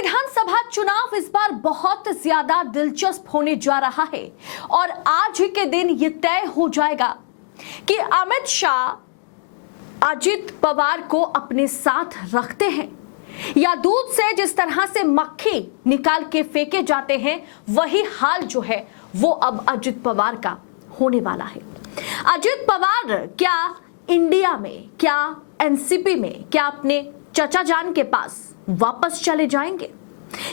विधानसभा चुनाव इस बार बहुत ज्यादा दिलचस्प होने जा रहा है और आज ही के दिन ये तय हो जाएगा कि अमित शाह अजित पवार को अपने साथ रखते हैं या दूध से जिस तरह से मक्खी निकाल के फेंके जाते हैं वही हाल जो है वो अब अजित पवार का होने वाला है। अजित पवार क्या इंडिया में, क्या एनसीपी में, क्या अपने चचा जान के पास वापस चले जाएंगे?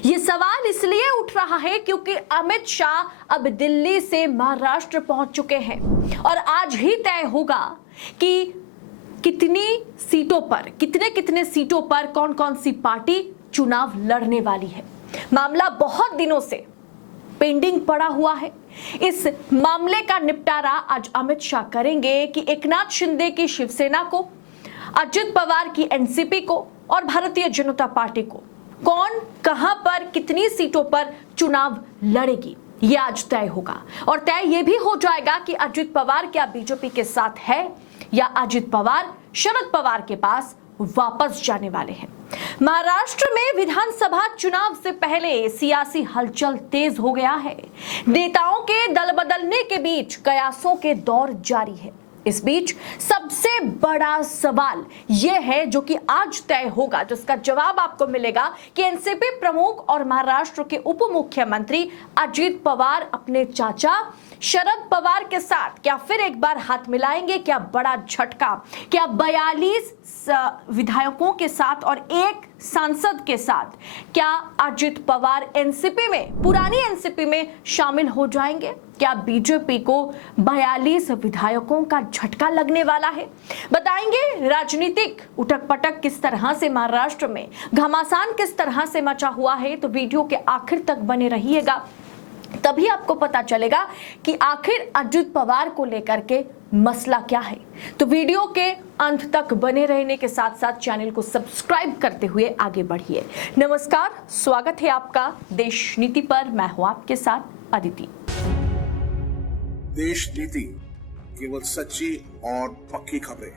ये सवाल इसलिए उठ रहा है क्योंकि अमित शाह अब दिल्ली से महाराष्ट्र पहुंच चुके हैं और आज ही तय होगा कि कितनी सीटों पर, कितने सीटों पर कौन कौन सी पार्टी चुनाव लड़ने वाली है। मामला बहुत दिनों से पेंडिंग पड़ा हुआ है। इस मामले का निपटारा आज अमित शाह करेंगे कि एकनाथ शिंदे की शिवसेना को, अजित पवार की एनसीपी को और भारतीय जनता पार्टी को कौन कहां पर कितनी सीटों पर चुनाव लड़ेगी, ये आज तय होगा। और तय ये भी हो जाएगा कि अजित पवार क्या बीजेपी के साथ है या अजित पवार शरद पवार के पास वापस जाने वाले हैं। महाराष्ट्र में विधानसभा चुनाव से पहले सियासी हलचल तेज हो गया है। नेताओं के दल बदलने के बीच कयासों के दौर जारी है। इस बीच सबसे बड़ा सवाल यह है जो कि आज तय होगा, जिसका जवाब आपको मिलेगा कि एनसीपी प्रमुख और महाराष्ट्र के उप मुख्यमंत्री अजित पवार अपने चाचा शरद पवार के साथ क्या फिर एक बार हाथ मिलाएंगे? क्या बड़ा झटका, क्या 42 विधायकों के साथ और एक सांसद के साथ क्या अजित पवार एनसीपी में, पुरानी एनसीपी में शामिल हो जाएंगे? क्या बीजेपी को 42 विधायकों का झटका लगने वाला है? बताएंगे राजनीतिक उठक-पटक किस तरह से महाराष्ट्र में, घमासान किस तरह से मचा हुआ है। तो वीडियो के आखिर तक बने रहिएगा, तभी आपको पता चलेगा कि आखिर अजित पवार को लेकर के मसला क्या है। तो वीडियो के अंत तक बने रहने के साथ साथ चैनल को सब्सक्राइब करते हुए आगे बढ़िए। नमस्कार, स्वागत है आपका देश नीति पर। मैं हूं आपके साथ अदिति। देश नीति, केवल सच्ची और पक्की खबरें।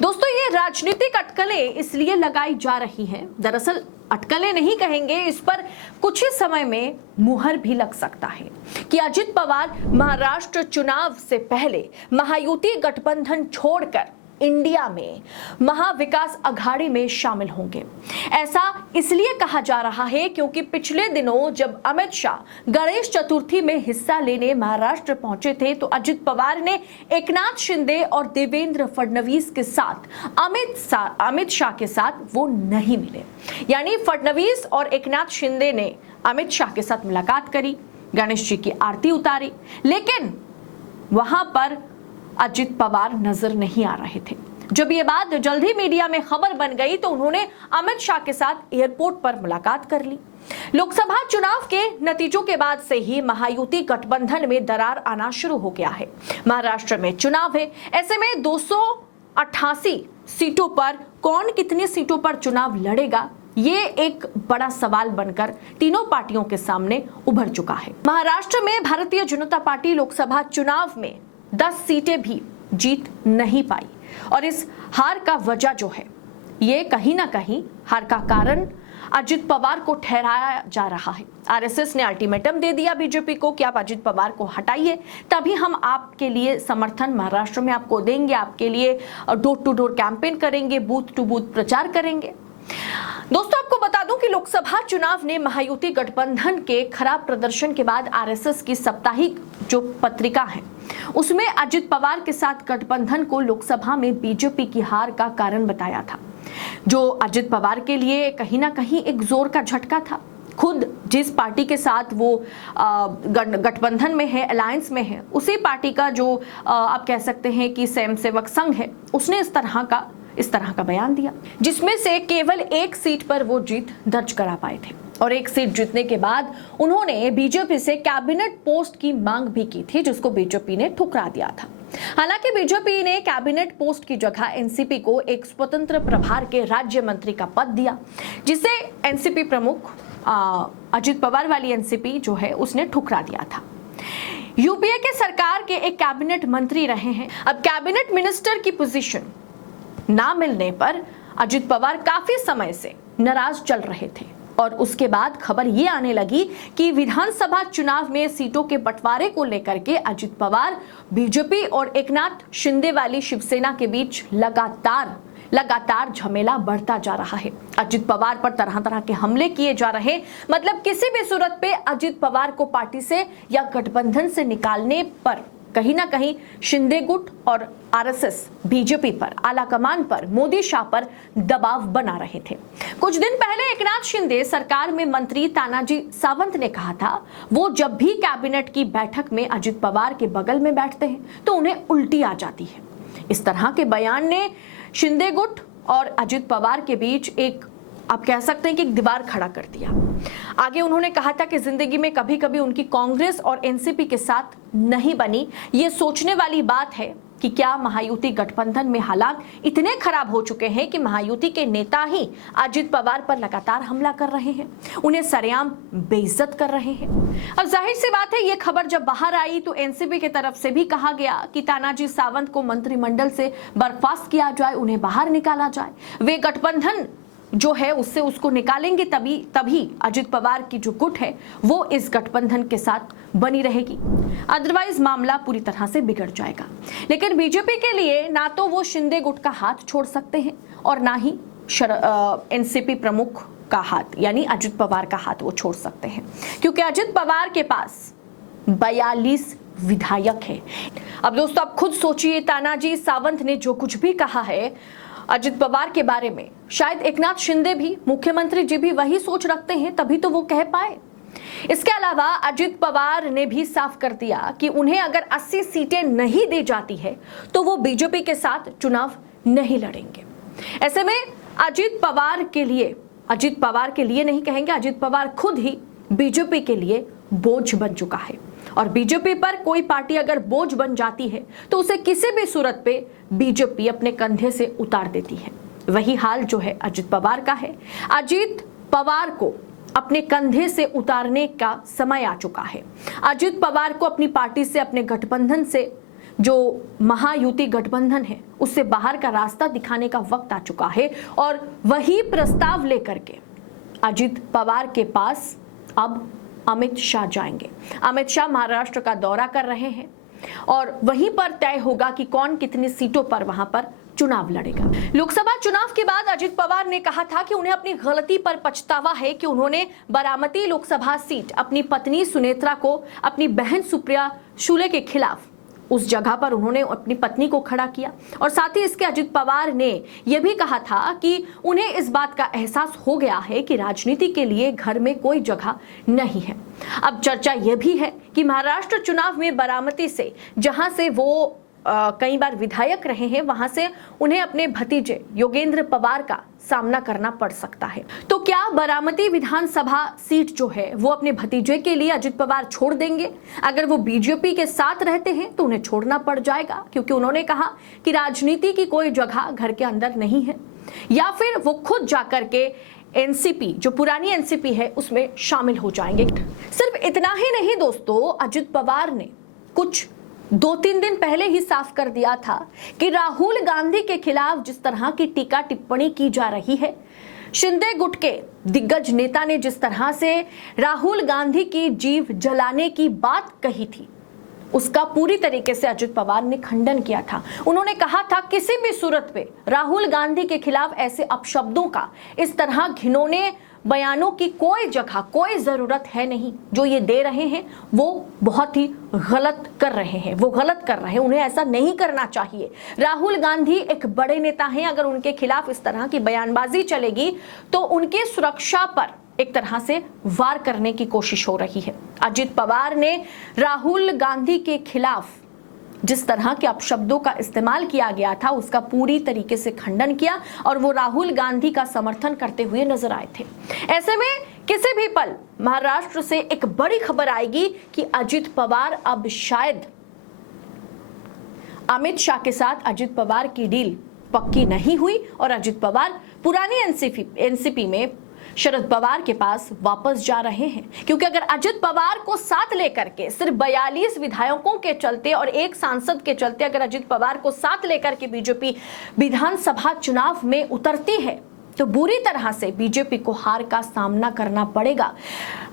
दोस्तों, ये राजनीतिक अटकलें इसलिए लगाई जा रही हैं, दरअसल अटकलें नहीं कहेंगे, इस पर कुछ ही समय में मुहर भी लग सकता है कि अजित पवार महाराष्ट्र चुनाव से पहले महायुति गठबंधन छोड़कर इंडिया में महाविकास अघाड़ी में शामिल होंगे। ऐसा इसलिए कहा जा रहा है क्योंकि पिछले दिनों जब अमित शाह गणेश चतुर्थी में हिस्सा लेने महाराष्ट्र पहुंचे थे तो अजित पवार ने एकनाथ शिंदे और देवेंद्र फडणवीस के साथ अमित शाह के साथ वो नहीं मिले। यानी फडणवीस और एकनाथ शिंदे ने अमित शाह के साथ मुलाकात करी, गणेश जी की आरती उतारी, लेकिन वहां पर अजित पवार नजर नहीं आ रहे थे। जब ये बात जल्द ही मीडिया में खबर बन गई तो उन्होंने अमित शाह के साथ एयरपोर्ट पर मुलाकात कर ली। लोकसभा चुनाव के नतीजों के बाद से ही महायुति गठबंधन में दरार आना शुरू हो गया है। महाराष्ट्र में चुनाव है, ऐसे में 288 सीटों पर कौन कितनी सीटों पर चुनाव लड़ेगा, ये एक बड़ा सवाल बनकर तीनों पार्टियों के सामने उभर चुका है। महाराष्ट्र में भारतीय जनता पार्टी लोकसभा चुनाव में 10 सीटें भी जीत नहीं पाई और इस हार का वजह जो है, ये कहीं ना कहीं हार का कारण अजित पवार को ठहराया जा रहा है। आरएसएस ने अल्टीमेटम दे दिया बीजेपी को कि आप अजित पवार को हटाइए, तभी हम आपके लिए समर्थन महाराष्ट्र में आपको देंगे, आपके लिए डोर टू डोर कैंपेन करेंगे, बूथ टू बूथ प्रचार करेंगे। दोस्तों, आपको बता दूं कि लोकसभा चुनाव ने महायुति गठबंधन के खराब प्रदर्शन के बाद आरएसएस की साप्ताहिक जो पत्रिका है उसमें अजित पवार के साथ गठबंधन को लोकसभा में बीजेपी की हार का कारण बताया था, जो अजित पवार के लिए कहीं ना कहीं एक जोर का झटका था। खुद जिस पार्टी के साथ वो गठबंधन में है, अलायंस में है, उसी पार्टी का जो आप कह सकते हैं कि स्वयंसेवक संघ है, उसने इस तरह का बयान दिया, जिसमें से केवल एक सीट पर वो जीत दर्ज करा पाए थे और एक सीट जीतने के बाद उन्होंने बीजेपी से कैबिनेट पोस्ट की मांग भी की थी, जिसको बीजेपी ने ठुकरा दिया था। हालांकि बीजेपी ने कैबिनेट पोस्ट की जगह एनसीपी को एक स्वतंत्र प्रभार के राज्य मंत्री का पद दिया, जिसे एनसीपी प्रमुख अजित पवार वाली एनसीपी जो है उसने ठुकरा दिया था। यूपीए के सरकार के एक कैबिनेट मंत्री रहे हैं। अब कैबिनेट मिनिस्टर की पोजीशन ना मिलने पर अजित पवार काफी समय से नाराज चल रहे थे और उसके बाद खबर ये आने लगी कि विधानसभा चुनाव में सीटों के बंटवारे को लेकर के अजित पवार, बीजेपी और एकनाथ शिंदे वाली शिवसेना के बीच लगातार झमेला बढ़ता जा रहा है। अजित पवार पर तरह तरह के हमले किए जा रहे, मतलब किसी भी सूरत पे अजित पवार को पार्टी से या गठबंधन से निकालने पर कहीं ना कहीं शिंदे गुट और आरएसएस बीजेपी पर, आला कमान पर, मोदी शाह पर दबाव बना रहे थे। कुछ दिन पहले एकनाथ शिंदे सरकार में मंत्री तानाजी सावंत ने कहा था वो जब भी कैबिनेट की बैठक में अजित पवार के बगल में बैठते हैं तो उन्हें उल्टी आ जाती है। इस तरह के बयान ने शिंदे गुट और अजित पवार के बीच एक, आप कह सकते हैं कि एक दीवार खड़ा कर दिया। आगे उन्होंने कहा था कि जिंदगी में कभी कभी उनकी कांग्रेस और एनसीपी के साथ नहीं बनी। ये सोचने वाली बात है कि क्या महायुति गठबंधन में हालात इतने खराब हो चुके हैं कि महायुति के नेता ही अजित पवार पर लगातार हमला कर रहे हैं, उन्हें सरेआम बेइज्जत कर रहे हैं। अब जाहिर सी बात है, ये खबर जब बाहर आई तो एनसीपी की तरफ से भी कहा गया कि तानाजी सावंत को मंत्रिमंडल से बर्खास्त किया जाए, उन्हें बाहर निकाला जाए। वे गठबंधन जो है उससे उसको निकालेंगे, तभी अजित पवार की जो गुट है वो इस गठबंधन के साथ बनी रहेगी, अदरवाइज मामला पूरी तरह से बिगड़ जाएगा। लेकिन बीजेपी के लिए ना तो वो शिंदे गुट का हाथ छोड़ सकते हैं और ना ही एनसीपी प्रमुख का हाथ यानी अजित पवार का हाथ वो छोड़ सकते हैं, क्योंकि अजित पवार के पास 42 विधायक है। अब दोस्तों आप खुद सोचिए, तानाजी सावंत ने जो कुछ भी कहा है अजित पवार के बारे में, शायद एकनाथ शिंदे भी, मुख्यमंत्री जी भी वही सोच रखते हैं, तभी तो वो कह पाए। इसके अलावा अजित पवार ने भी साफ कर दिया कि उन्हें अगर 80 सीटें नहीं दी जाती है तो वो बीजेपी के साथ चुनाव नहीं लड़ेंगे। ऐसे में अजित पवार के लिए नहीं कहेंगे, अजित पवार खुद ही बीजेपी के लिए बोझ बन चुका है। और बीजेपी पर कोई पार्टी अगर बोझ बन जाती है तो उसे किसी भी सूरत पे बीजेपी अपने कंधे से उतार देती है। वही हाल जो है अजित पवार का है। अजित पवार को अपने कंधे से उतारने का समय आ चुका है। अजित पवार को अपनी पार्टी से, अपने गठबंधन से, जो महायुति गठबंधन है उससे बाहर का रास्ता दिखाने का वक्त आ चुका है। और वही प्रस्ताव लेकर के अजित पवार के पास अब अमित शाह जाएंगे। अमित शाह महाराष्ट्र का दौरा कर रहे हैं और वहीं पर तय होगा कि कौन कितनी सीटों पर वहां पर चुनाव लड़ेगा। लोकसभा चुनाव के बाद अजित पवार ने कहा था कि उन्हें अपनी गलती पर पछतावा है कि उन्होंने बारामती लोकसभा सीट अपनी पत्नी सुनेत्रा को, अपनी बहन सुप्रिया शुले के खिलाफ उस जगह पर उन्होंने अपनी पत्नी को खड़ा किया। और साथ ही इसके अजित पवार ने यह भी कहा था कि उन्हें इस बात का एहसास हो गया है कि राजनीति के लिए घर में कोई जगह नहीं है। अब चर्चा यह भी है कि महाराष्ट्र चुनाव में बारामती से, जहां से वो कई बार विधायक रहे हैं, वहां से उन्हें अपने भतीजे योगेंद्र पवार का सामना करना पड़ सकता है। तो क्या बारामती विधानसभा सीट जो है वो अपने भतीजे के लिए अजित पवार छोड़ देंगे? अगर वो बीजेपी के साथ रहते हैं तो उन्हें छोड़ना पड़ जाएगा, क्योंकि उन्होंने कहा कि राजनीति की कोई जगह घर के अंदर नहीं है। या फिर वो खुद जाकर के एनसीपी, जो पुरानी एनसीपी है, उसमें शामिल हो जाएंगे। सिर्फ इतना ही नहीं दोस्तों, अजित पवार ने कुछ 2-3 दिन पहले ही साफ कर दिया था कि राहुल गांधी के खिलाफ जिस तरह की टीका टिप्पणी की जा रही है, शिंदे गुट के दिग्गज नेता ने जिस तरह से राहुल गांधी की जीव जलाने की बात कही थी, उसका पूरी तरीके से अजित पवार ने खंडन किया था। उन्होंने कहा था किसी भी सूरत पे राहुल गांधी के खिलाफ ऐसे अपशब्दों का, इस तरह घिनौने बयानों की कोई जगह, कोई जरूरत है नहीं। जो ये दे रहे हैं वो बहुत ही गलत कर रहे हैं, उन्हें ऐसा नहीं करना चाहिए। राहुल गांधी एक बड़े नेता हैं, अगर उनके खिलाफ इस तरह की बयानबाजी चलेगी तो उनकी सुरक्षा पर एक तरह से वार करने की कोशिश हो रही है। अजित पवार ने राहुल गांधी के खिलाफ जिस तरह के अपशब्दों का इस्तेमाल किया गया था उसका पूरी तरीके से खंडन किया और वो राहुल गांधी का समर्थन करते हुए नजर आए थे। ऐसे में किसी भी पल महाराष्ट्र से एक बड़ी खबर आएगी कि अजित पवार अब शायद अमित शाह के साथ अजित पवार की डील पक्की नहीं हुई और अजित पवार पुरानी एनसीपी में शरद पवार के पास वापस जा रहे हैं। क्योंकि अगर अजित पवार को साथ लेकर के सिर्फ 42 विधायकों के चलते और एक सांसद के चलते अगर अजित पवार को साथ लेकर के बीजेपी विधानसभा चुनाव में उतरती है तो बुरी तरह से बीजेपी को हार का सामना करना पड़ेगा।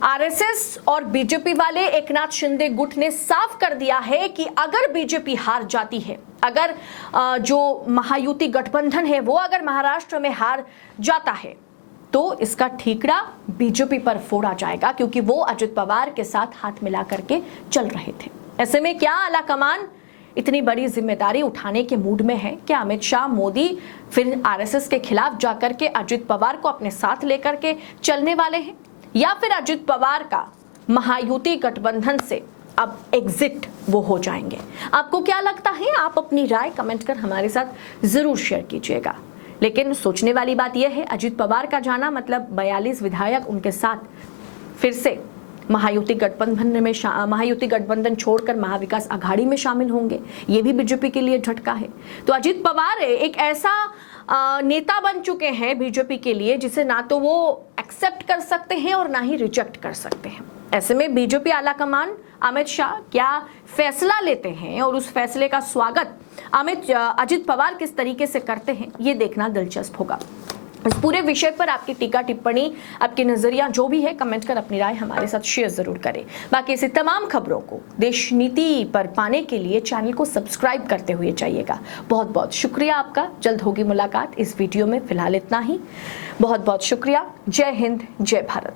आरएसएस और बीजेपी वाले एकनाथ शिंदे गुट ने साफ कर दिया है कि अगर बीजेपी हार जाती है, अगर जो महायुति गठबंधन है वो अगर महाराष्ट्र में हार जाता है तो इसका ठीकरा बीजेपी पर फोड़ा जाएगा, क्योंकि वो अजित पवार के साथ हाथ मिला करके चल रहे थे। ऐसे में क्या आलाकमान इतनी बड़ी जिम्मेदारी उठाने के मूड में है? क्या अमित शाह, मोदी फिर आरएसएस के खिलाफ जाकर के अजित पवार को अपने साथ लेकर के चलने वाले हैं, या फिर अजित पवार का महायुति गठबंधन से अब एग्जिट वो हो जाएंगे? आपको क्या लगता है? आप अपनी राय कमेंट कर हमारे साथ जरूर शेयर कीजिएगा। लेकिन सोचने वाली बात यह है, अजित पवार का जाना मतलब 42 विधायक उनके साथ फिर से महायुति गठबंधन छोड़कर महाविकास आघाड़ी में शामिल होंगे। ये भी बीजेपी के लिए झटका है। तो अजित पवार एक ऐसा नेता बन चुके हैं बीजेपी के लिए जिसे ना तो वो एक्सेप्ट कर सकते हैं और ना ही रिजेक्ट कर सकते हैं। ऐसे में बीजेपी आलाकमान अमित शाह क्या फैसला लेते हैं और उस फैसले का स्वागत अजित पवार किस तरीके से करते हैं, ये देखना दिलचस्प होगा। इस पूरे विषय पर आपकी टीका टिप्पणी, आपकी नजरिया जो भी है, कमेंट कर अपनी राय हमारे साथ शेयर जरूर करें। बाकी ऐसी तमाम खबरों को देश नीति पर पाने के लिए चैनल को सब्सक्राइब करते हुए जाइएगा। बहुत बहुत शुक्रिया आपका। जल्द होगी मुलाकात इस वीडियो में। फिलहाल इतना ही। बहुत बहुत शुक्रिया। जय हिंद, जय भारत।